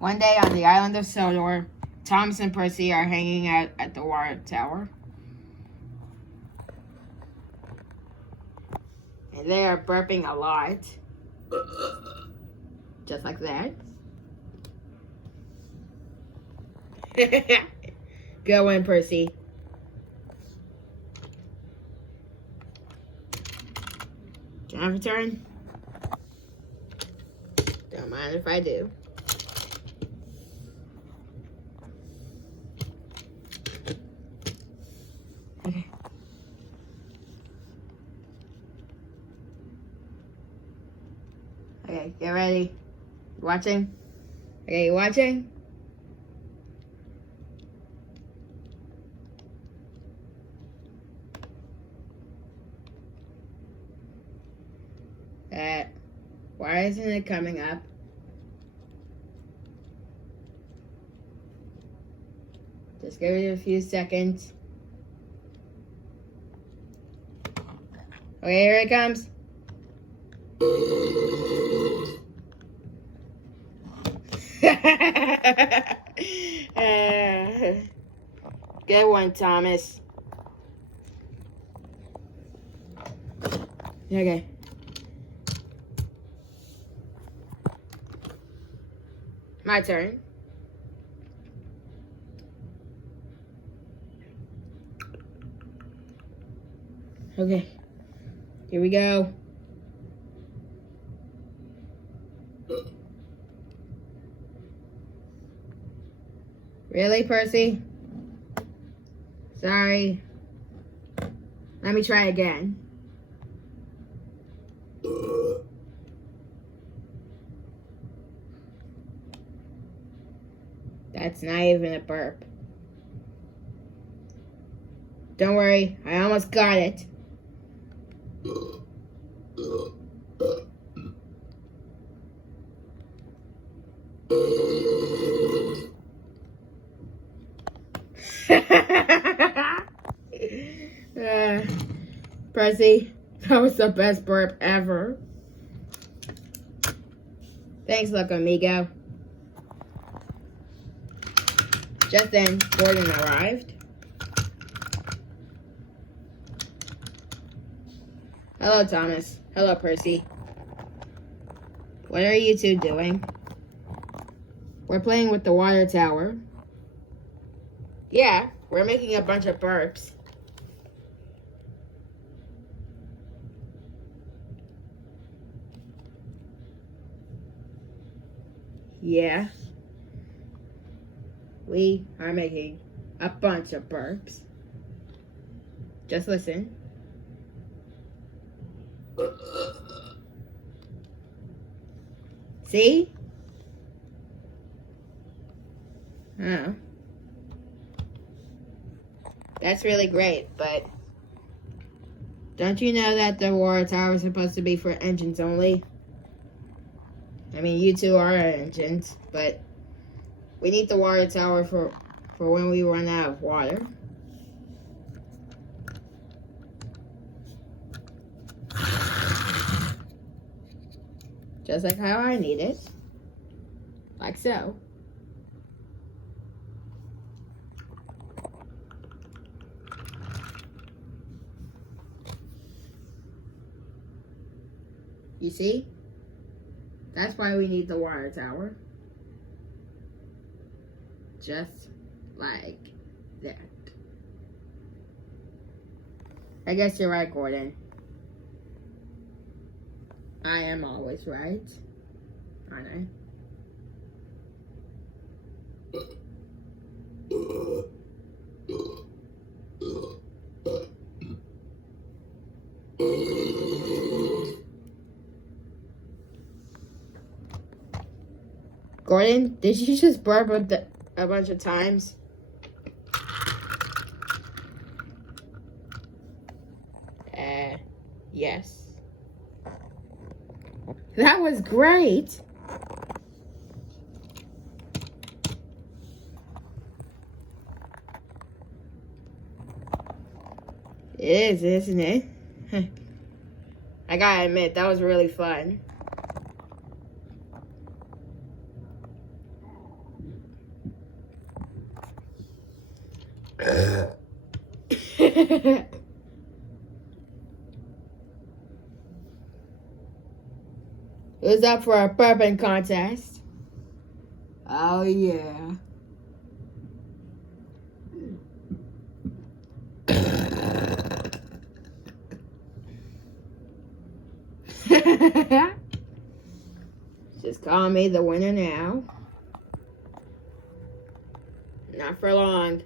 One day on the island of Sodor, Thomas and Percy are hanging out at the water tower. And they are burping a lot. Just like that. Good one, Percy. Can I have a turn? Don't mind if I do. Okay. Okay, get ready. You watching? Okay, you watching? Why isn't it coming up? Just give it a few seconds. Okay, here it comes. Good one, Thomas. Okay. My turn. Okay. Here we go. Really, Percy? Sorry. Let me try again. That's not even a burp. Don't worry, I almost got it. Percy, that was the best burp ever. Thanks, Loco Amigo. Just then, Gordon arrived. Hello, Thomas. Hello, Percy. What are you two doing? We're playing with the water tower. Yeah, we're making a bunch of burps. Yeah. We are making a bunch of burps. Just listen. See? Oh. That's really great, but don't you know that the water tower is supposed to be for engines only? I mean, you two are engines, but we need the water tower for when we run out of water. Just like how I need it. Like so. You see? That's why we need the water tower. Just like that. I guess you're right, Gordon. I am always right, aren't I? Gordon, did you just burp a bunch of times? Yes. That was great. It is, isn't it? I gotta admit, that was really fun. Who's up for a burping contest? Oh, yeah. Just call me the winner now. Not for long.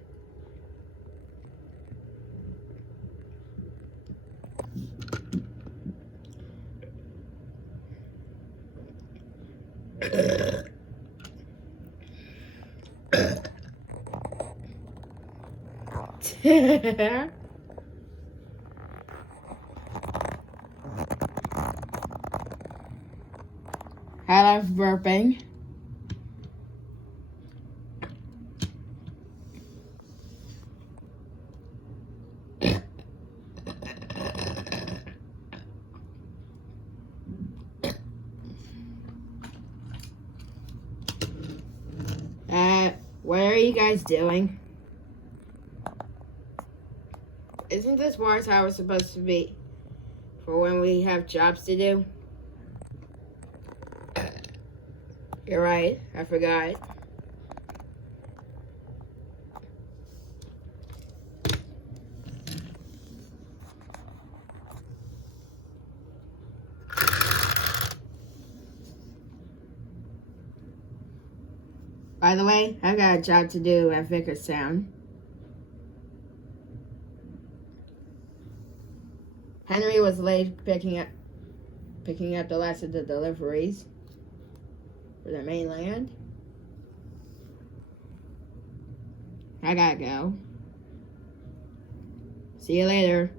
I love burping. What are you guys doing? Isn't this Mars how it's supposed to be for when we have jobs to do? You're right, I forgot. By the way, I've got a job to do at Vickerstown. Henry was late picking up the last of the deliveries for the mainland. I gotta go. See you later.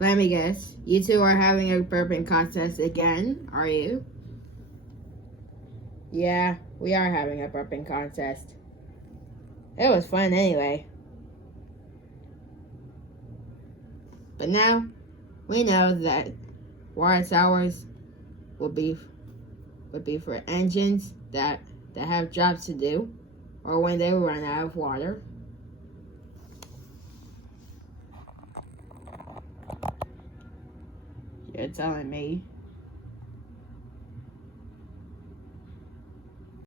Let me guess. You two are having a burping contest again, are you? Yeah, we are having a burping contest. It was fun anyway. But now, we know that water towers would be for engines that have jobs to do, or when they run out of water. You're telling me.